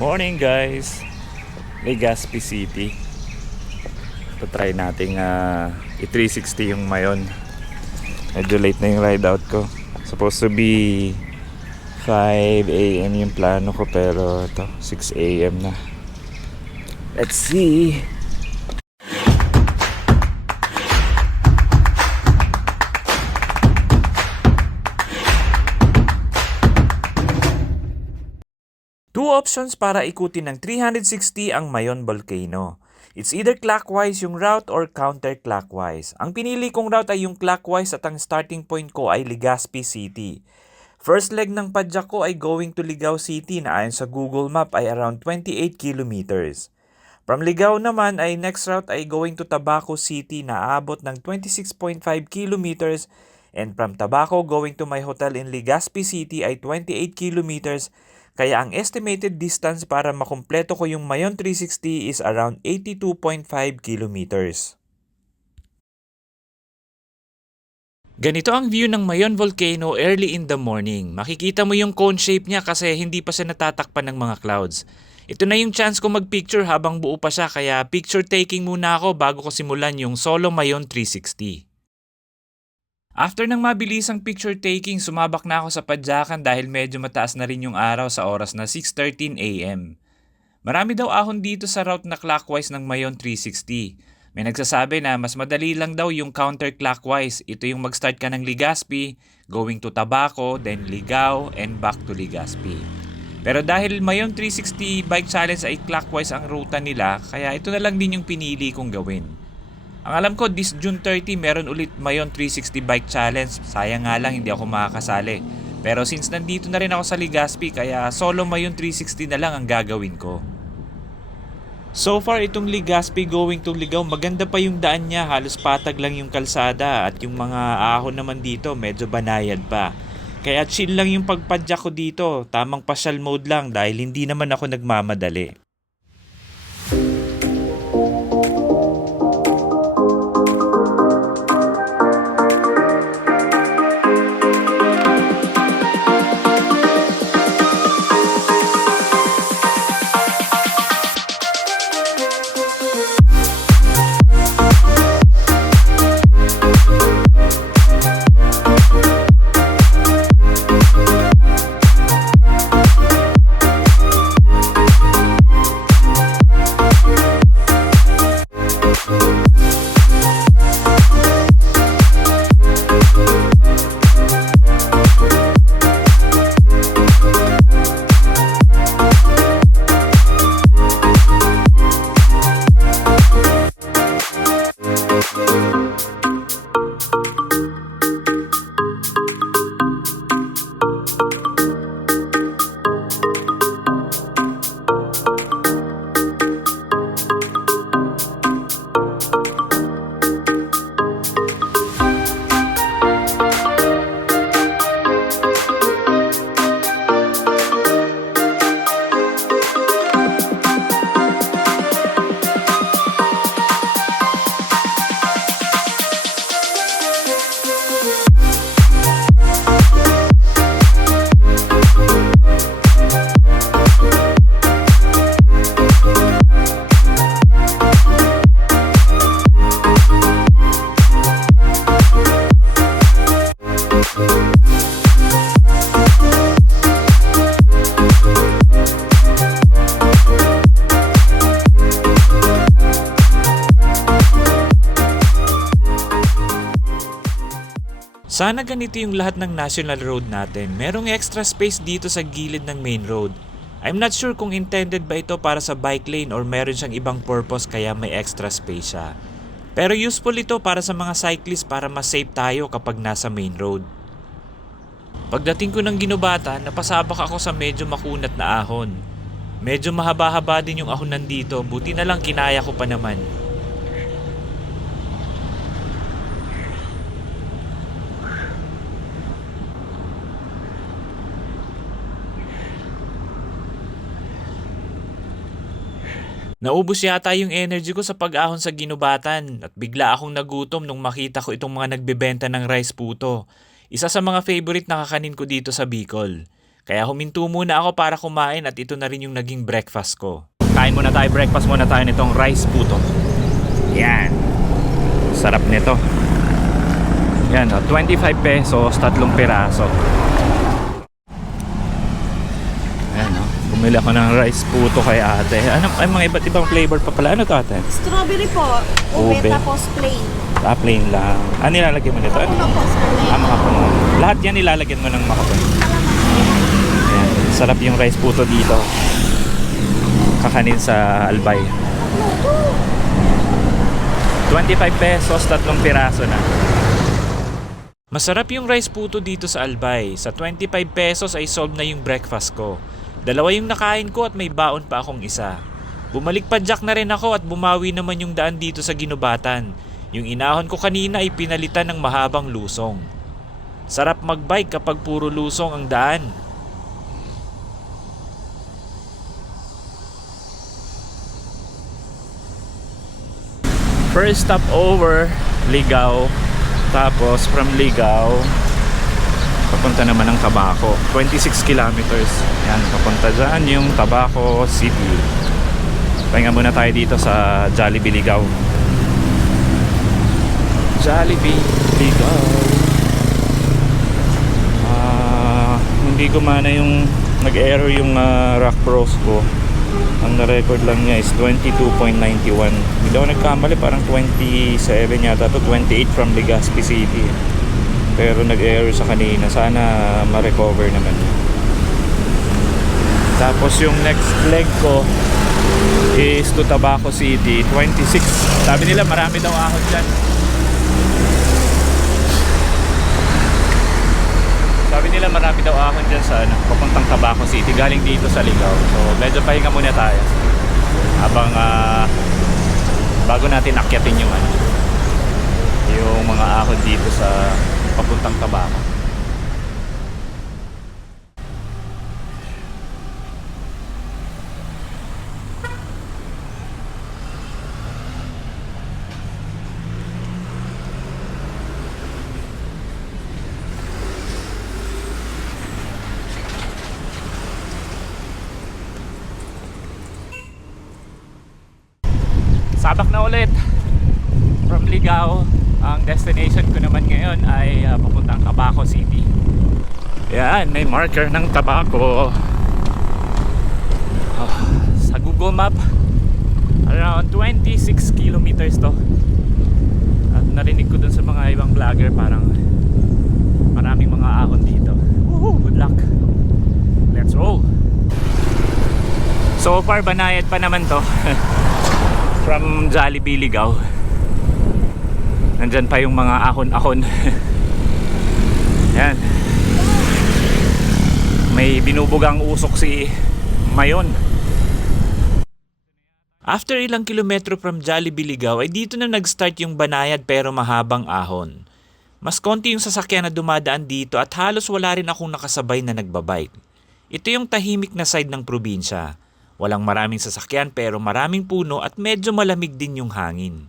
Morning guys, Legazpi City. Ito try nating i-360 yung Mayon. Medyo late na yung ride out ko. Supposed to be 5 AM yung plano ko, pero ito 6 AM na. Let's see. Two options para ikutin ng 360 ang Mayon Volcano. It's either clockwise yung route or counterclockwise. Ang pinili kong route ay yung clockwise at ang starting point ko ay Legazpi City. First leg ng padyak ko ay going to Ligao City na ayon sa Google Map ay around 28 kilometers. From Ligao naman ay next route ay going to Tabaco City na aabot ng 26.5 kilometers, and from Tabaco going to my hotel in Legazpi City ay 28 kilometers. Kaya ang estimated distance para makumpleto ko yung Mayon 360 is around 82.5 kilometers. Ganito ang view ng Mayon Volcano early in the morning. Makikita mo yung cone shape niya kasi hindi pa siya natatakpan ng mga clouds. Ito na yung chance ko mag-picture habang buo pa siya, kaya picture taking muna ako bago ko simulan yung solo Mayon 360. After ng mabilisang picture taking, sumabak na ako sa padyakan dahil medyo mataas na rin yung araw sa oras na 6:13 AM. Marami daw ahon dito sa route na clockwise ng Mayon 360. May nagsasabi na mas madali lang daw yung counterclockwise. Ito yung mag-start ka ng Legazpi, going to Tabaco, then Ligao, and back to Legazpi. Pero dahil Mayon 360 Bike Challenge ay clockwise ang ruta nila, kaya ito na lang din yung pinili kong gawin. Ang alam ko, this June 30 meron ulit Mayon 360 Bike Challenge. Sayang nga lang hindi ako makakasali. Pero since nandito na rin ako sa Legazpi, kaya solo Mayon 360 na lang ang gagawin ko. So far itong Legazpi going to Ligao, maganda pa yung daan niya. Halos patag lang yung kalsada at yung mga ahon naman dito medyo banayad pa. Kaya chill lang yung pagpadyak ko dito. Tamang pasyal mode lang dahil hindi naman ako nagmamadali. Sana ganito yung lahat ng national road natin. Merong extra space dito sa gilid ng main road. I'm not sure kung intended ba ito para sa bike lane or meron siyang ibang purpose kaya may extra space siya. Pero useful ito para sa mga cyclist para mas safe tayo kapag nasa main road. Pagdating ko ng Ginubatan, napasabak ako sa medyo makunat na ahon. Medyo mahaba-haba din yung ahon nandito, buti na lang kinaya ko pa naman. Naubos yata yung energy ko sa pag-ahon sa Ginubatan at bigla akong nagutom nung makita ko itong mga nagbebenta ng rice puto. Isa sa mga favorite na kakanin ko dito sa Bicol. Kaya huminto muna ako para kumain at ito na rin yung naging breakfast ko. Kain muna tayo, breakfast muna tayo nitong rice puto. Yan. Sarap nito. Yan, 25 pesos, 3 piraso. Ayan, bumili ako ng rice puto kay ate. Ay, mga iba't ibang flavor pa pala. Ano to, ate? Strawberry po. Ube, tapos plain. Plain lang. Nilalagyan mo nito? Puno po, plain. Mga puno. Lahat yan nilalagyan mo ng makapon. Ayan, sarap yung rice puto dito. Kakanin sa Albay. 25 pesos, 3 piraso na. Masarap yung rice puto dito sa Albay. Sa 25 pesos ay solve na yung breakfast ko. 2 yung nakain ko at may baon pa akong isa. Bumalik pa jack na rin ako at bumawi naman yung daan dito sa Ginubatan. Yung inahon ko kanina ay pinalitan ng mahabang lusong. Sarap magbike kapag puro lusong ang daan. First stop over, Ligao. Tapos from Ligao, papunta naman ng Tabaco. 26 kilometers. Yan, papunta dyan yung Tabaco City. Pahinga muna tayo dito sa Jollibee Ligao. Jollibee Ligao. Hindi gumana yung nag-error yung Rock Bros ko. Ang na-record lang niya is 22.91. Hindi ako nagkamali, parang 27 yata to, 28 from Legazpi City. Pero nag-error sa kanina. Sana ma-recover naman. Tapos yung next leg ko is to Tabaco City, 26. Sabi nila marami daw ahon dyan. Sabi nila marami daw ahon dyan sa papuntang Tabaco City, galing dito sa Ligao. So medyo pahinga muna tayo habang bago natin akyatin yung yung mga ahon dito sa papuntang Tabaco. Sabak na ulit from Ligao. Ang destination ko naman ngayon ay papuntang Tabaco City. Yan, may marker ng Tabaco sa Google Map. Around 26 kilometers to. At narinig ko dun sa mga ibang vlogger, parang maraming mga ahon dito. Woohoo, good luck. Let's roll. So far banayad pa naman to. From Jollibee Ligao. Nandyan pa yung mga ahon-ahon. Yan. May binubugang usok si Mayon. After ilang kilometro from Jollibee Ligao ay dito na nag-start yung banayad pero mahabang ahon. Mas konti yung sasakyan na dumadaan dito at halos wala rin akong nakasabay na nagbabike. Ito yung tahimik na side ng probinsya. Walang maraming sasakyan pero maraming puno at medyo malamig din yung hangin.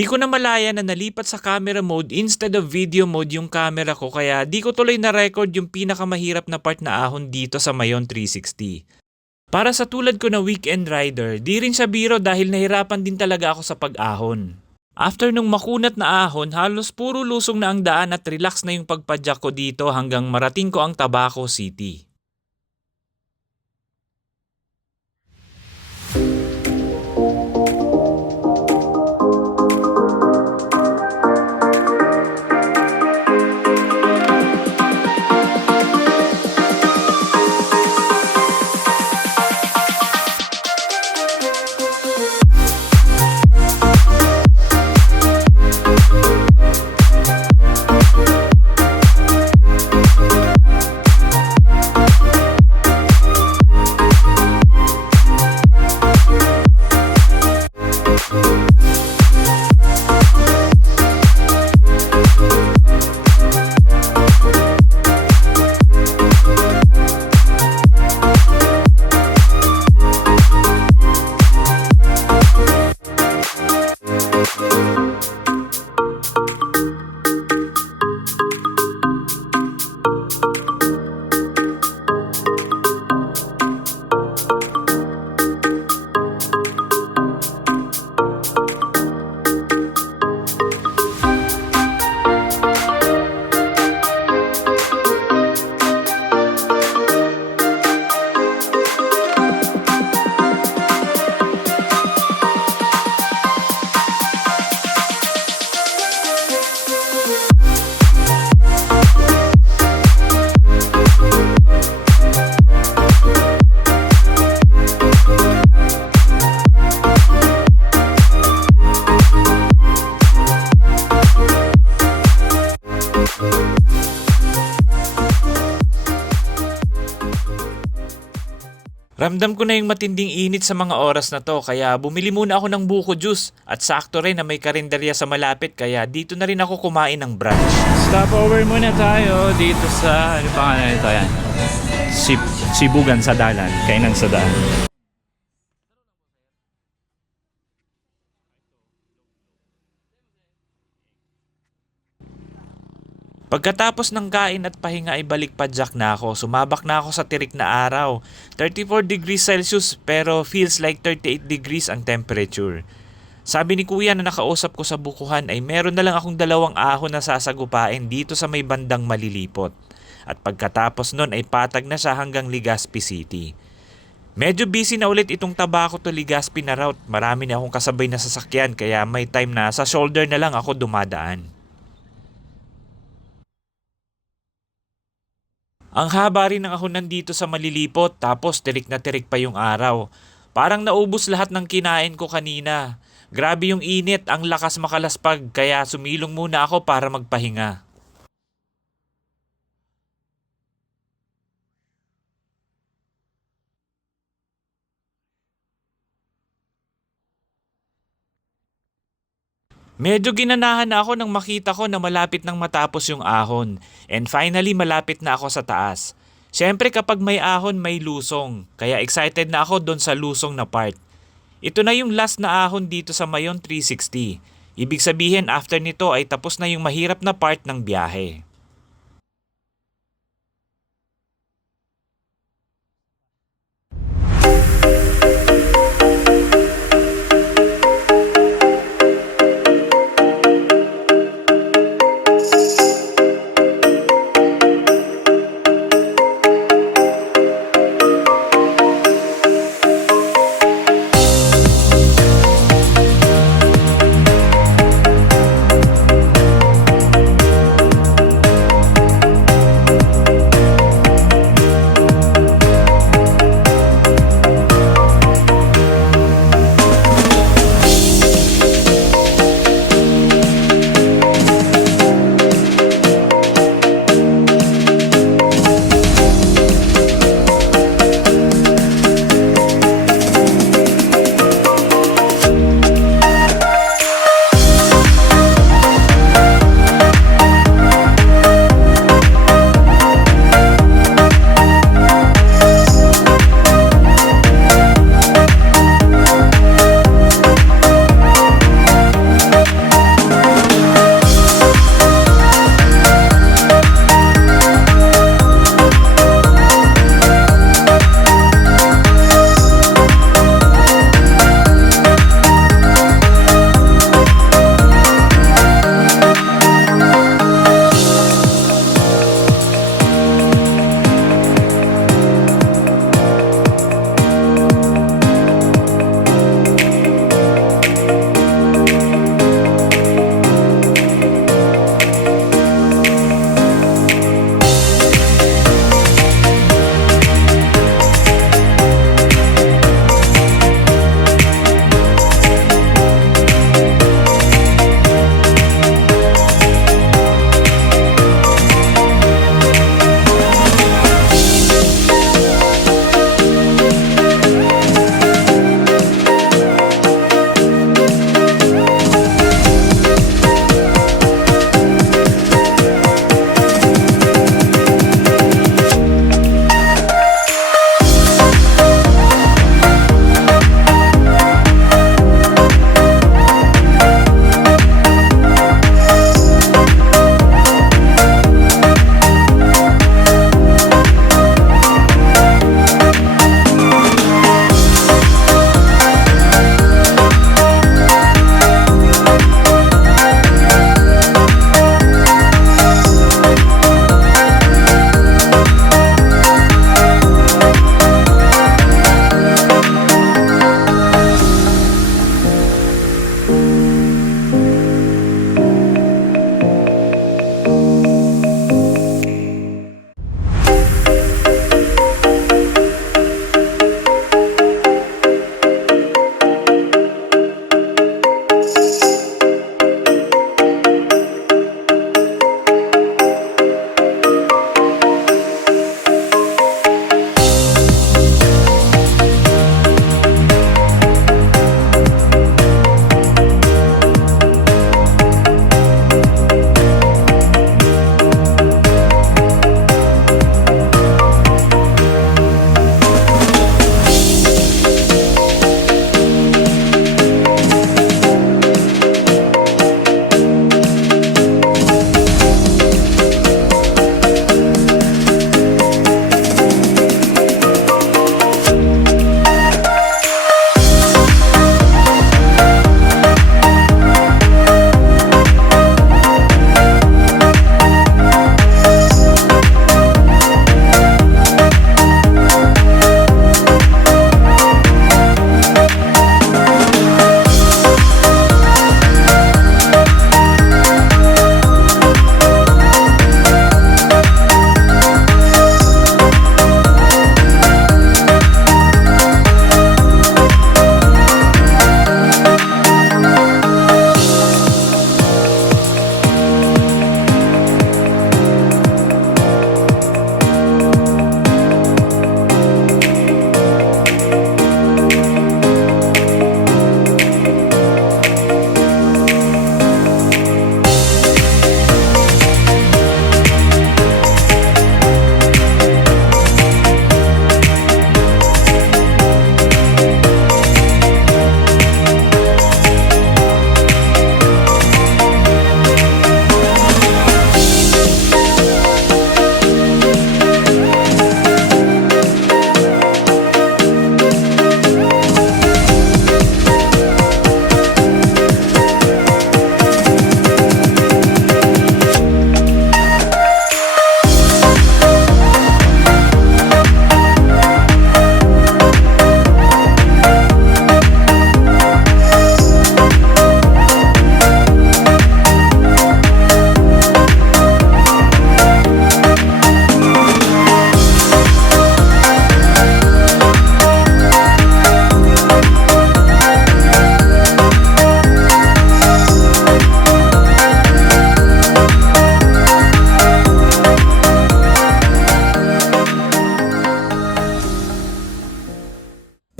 Di ko na malaya na nalipat sa camera mode instead of video mode yung camera ko kaya di ko tuloy na record yung pinakamahirap na part na ahon dito sa Mayon 360. Para sa tulad ko na weekend rider, di rin siya biro dahil nahirapan din talaga ako sa pag-ahon. After nung makunat na ahon, halos puro lusong na ang daan at relax na yung pagpadyak ko dito hanggang marating ko ang Tabaco City. Ramdam ko na yung matinding init sa mga oras na to kaya bumili muna ako ng buko juice at sakto rin na may karinderya sa malapit kaya dito na rin ako kumain ng brunch. Stopover muna tayo dito sa, ano pa nga ito yan? Sibugan sa Dalan, kainan sa daan. Pagkatapos ng kain at pahinga ay balik padyak na ako. Sumabak na ako sa tirik na araw. 34 degrees Celsius pero feels like 38 degrees ang temperature. Sabi ni kuya na nakausap ko sa bukuhan ay meron na lang akong 2 ahon na sasagupain dito sa may bandang Malilipot. At pagkatapos nun ay patag na siya hanggang Legazpi City. Medyo busy na ulit itong Tabaco to Legazpi na route. Marami na akong kasabay na sasakyan kaya may time na sa shoulder na lang ako dumadaan. Ang haba rin ng ahonan dito sa Malilipot tapos tirik na tirik pa yung araw. Parang naubos lahat ng kinain ko kanina. Grabe yung init, ang lakas makalaspag kaya sumilong muna ako para magpahinga. Medyo ginanahan na ako nang makita ko na malapit nang matapos yung ahon. And finally malapit na ako sa taas. Siyempre kapag may ahon may lusong. Kaya excited na ako doon sa lusong na part. Ito na yung last na ahon dito sa Mayon 360. Ibig sabihin after nito ay tapos na yung mahirap na part ng biyahe.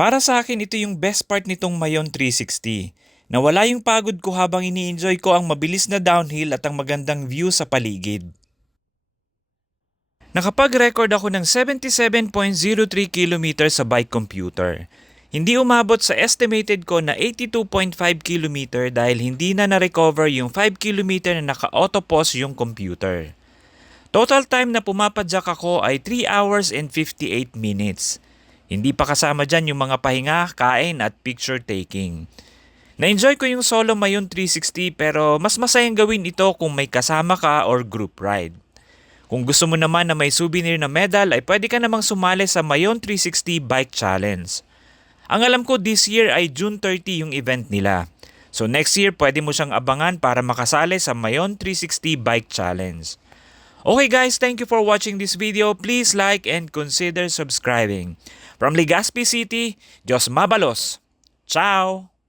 Para sa akin, ito yung best part nitong Mayon 360. Nawala yung pagod ko habang ini-enjoy ko ang mabilis na downhill at ang magandang view sa paligid. Nakapag-record ako ng 77.03 km sa bike computer. Hindi umabot sa estimated ko na 82.5 km dahil hindi na na-recover yung 5 km na naka-autopause yung computer. Total time na pumapadyak ako ay 3 hours and 58 minutes. Hindi pa kasama dyan yung mga pahinga, kain at picture taking. Na-enjoy ko yung solo Mayon 360 pero mas masayang gawin ito kung may kasama ka or group ride. Kung gusto mo naman na may souvenir na medal ay pwede ka namang sumali sa Mayon 360 Bike Challenge. Ang alam ko this year ay June 30 yung event nila. So next year pwede mo siyang abangan para makasali sa Mayon 360 Bike Challenge. Okay guys, thank you for watching this video. Please like and consider subscribing. From Legazpi City, Diyos mabalos. Ciao!